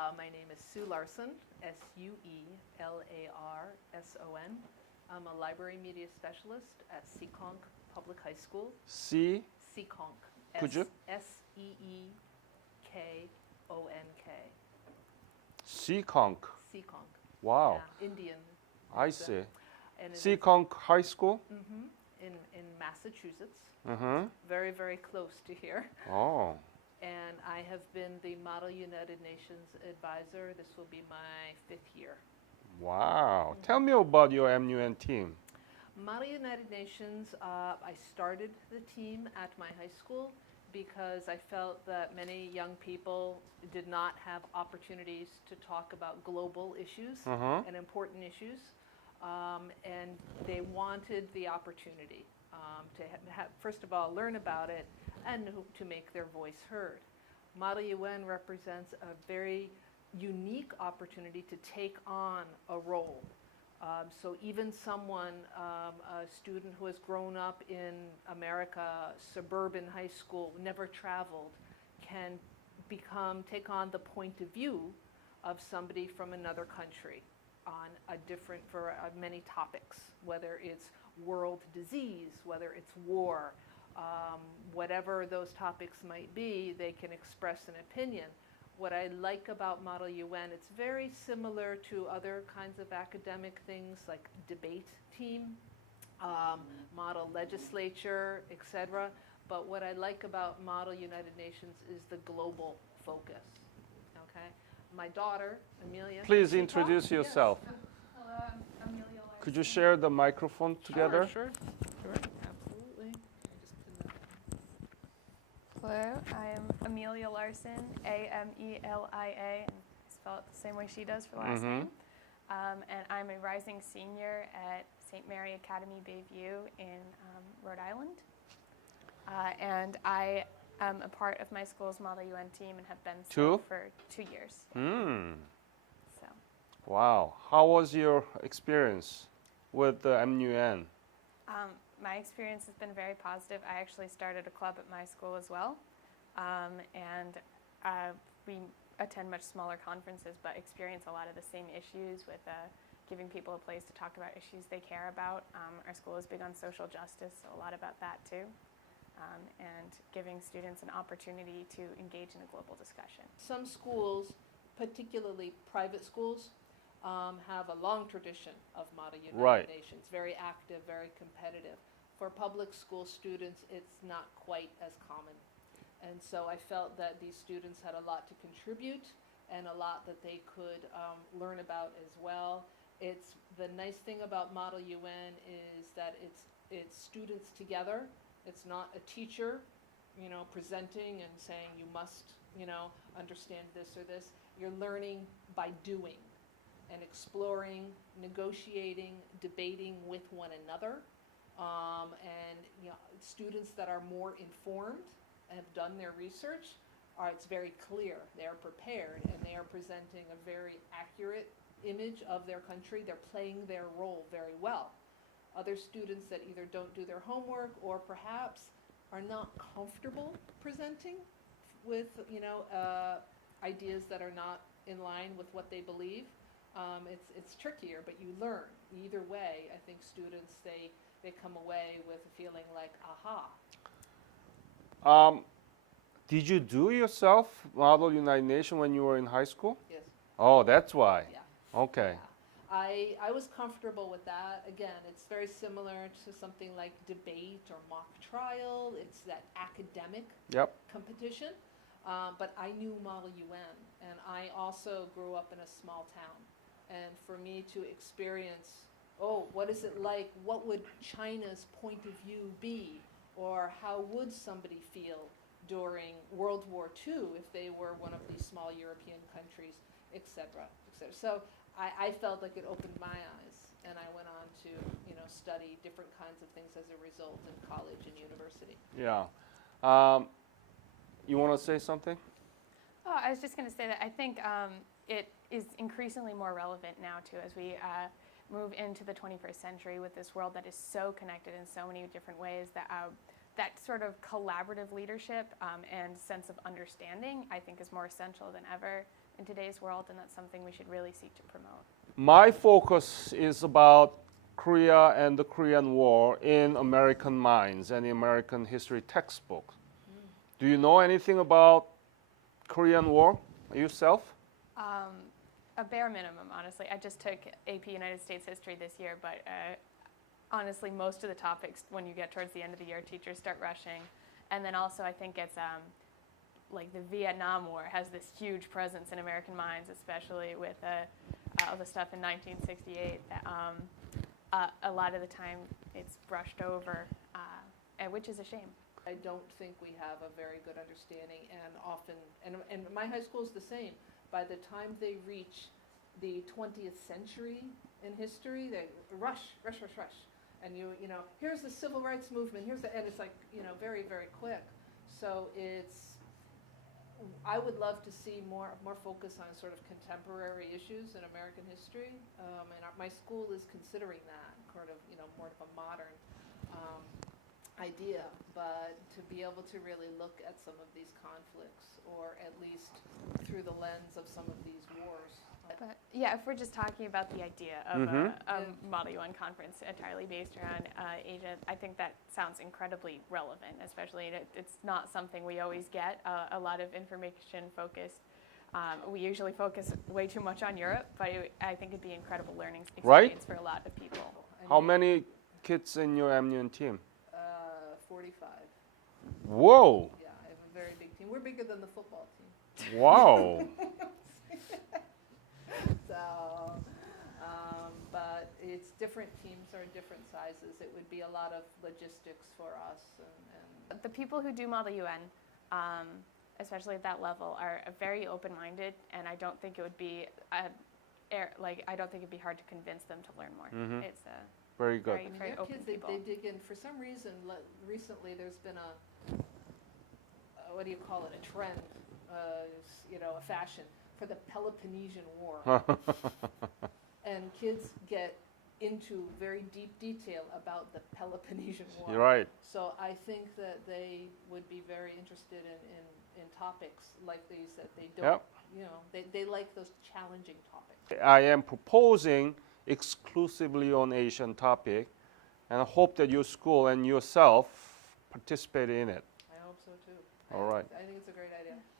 My name is Sue Larson, Suelarson. I'm a library media specialist at Seekonk Public High School. C. Seekonk. Could you? Seekonk. Seekonk. Seekonk. Wow. Yeah, Indian. I It's, see. And Seekonk High School? in Massachusetts. Mm-hmm. Very, very close to here. Oh. And I have been the Model United Nations advisor. This will be my 5th year. Wow. Tell me about your MUN team. Model United Nations, I started the team at my high school because I felt that many young people did not have opportunities to talk about global issues and important issues. And they wanted the opportunity to first of all, learn about it and to make their voice heard. Model UN represents a very unique opportunity to take on a role. So even someone, a student who has grown up in America, suburban high school, never traveled, can take on the point of view of somebody from another country on for many topics, whether it's world disease, whether it's war, whatever those topics might be, they can express an opinion. What I like about Model UN, it's very similar to other kinds of academic things like debate team, model legislature, etc. But what I like about Model United Nations is the global focus. Okay, my daughter, Emilia. Please introduce yourself. Hello, I'm Emilia. Larson. Could you share the microphone together? Sure, absolutely. Hello, I am Emilia Larson, Amelia, and I spell it the same way she does for the last name. And I'm a rising senior at St. Mary Academy Bayview in Rhode Island. And I am a part of my school's Model UN team and have been so for 2 years. So. Wow. How was your experience with the MUN? My experience has been very positive. I actually started a club at my school as well. And we attend much smaller conferences, but experience a lot of the same issues with giving people a place to talk about issues they care about. Our school is big on social justice, so a lot about that too. And giving students an opportunity to engage in a global discussion. Some schools, particularly private schools, have a long tradition of Model United Nations, very active, very competitive. For public school students, it's not quite as common. And so I felt that these students had a lot to contribute and a lot that they could learn about as well. It's the nice thing about Model UN is that it's students together. It's not a teacher, presenting and saying you must, understand this or this. You're learning by doing and exploring, negotiating, debating with one another. And students that are more informed and have done their research, it's very clear. They are prepared and they are presenting a very accurate image of their country. They're playing their role very well. Other students that either don't do their homework or perhaps are not comfortable presenting with ideas that are not in line with what they believe. It's trickier, but you learn. Either way, I think students, they come away with a feeling like, aha. Did you do yourself Model United Nations when you were in high school? Yes. Oh, that's why. Yeah. Okay. Yeah. I was comfortable with that. Again, it's very similar to something like debate or mock trial. It's that academic competition. But I knew Model UN, and I also grew up in a small town. And for me to experience, what is it like? What would China's point of view be? Or how would somebody feel during World War II if they were one of these small European countries, et cetera, et cetera. So I felt like it opened my eyes, and I went on to, study different kinds of things as a result in college and university. Yeah. You want to say something? Oh, I was just going to say that I think it is increasingly more relevant now, too, as we move into the 21st century with this world that is so connected in so many different ways that that sort of collaborative leadership and sense of understanding, I think, is more essential than ever in today's world, and that's something we should really seek to promote. My focus is about Korea and the Korean War in American minds and the American history textbook. Do you know anything about Korean War yourself? A bare minimum, honestly. I just took AP United States History this year, but honestly, most of the topics, when you get towards the end of the year, teachers start rushing. And then also, I think it's like the Vietnam War has this huge presence in American minds, especially with all the stuff in 1968. A lot of the time, it's brushed over, which is a shame. I don't think we have a very good understanding, and often, and my high school is the same. By the time they reach the 20th century in history, they rush. And you know, here's the civil rights movement, and it's like, you know, very, very quick. So I would love to see more focus on sort of contemporary issues in American history, and my school is considering that, kind of, you know, more of a modern idea, but to be able to really look at some of these conflicts, or at least through the lens of some of these wars. But yeah, if we're just talking about the idea of a Model UN conference entirely based around Asia, I think that sounds incredibly relevant, especially it's not something we always get, a lot of information focused. We usually focus way too much on Europe, but I think it'd be an incredible learning experience for a lot of people. How many kids in your MUN team? 45. Whoa! Yeah, I have a very big team. We're bigger than the football team. Wow! So, but it's different teams are different sizes. It would be a lot of logistics for us. And the people who do Model UN, especially at that level, are very open-minded, and I don't think it would be I don't think it'd be hard to convince them to learn more. It's very good. very open kids, people. they dig in. For some reason, recently there's been what do you call it? A trend, you know, a fashion for the Peloponnesian War. And kids get into very deep detail about the Peloponnesian War. You're right. So I think that they would be very interested in topics like these that they don't, you know, they like those challenging topics. I am proposing exclusively on Asian topic, and I hope that your school and yourself participate in it. I hope so too. All right. I think it's a great idea.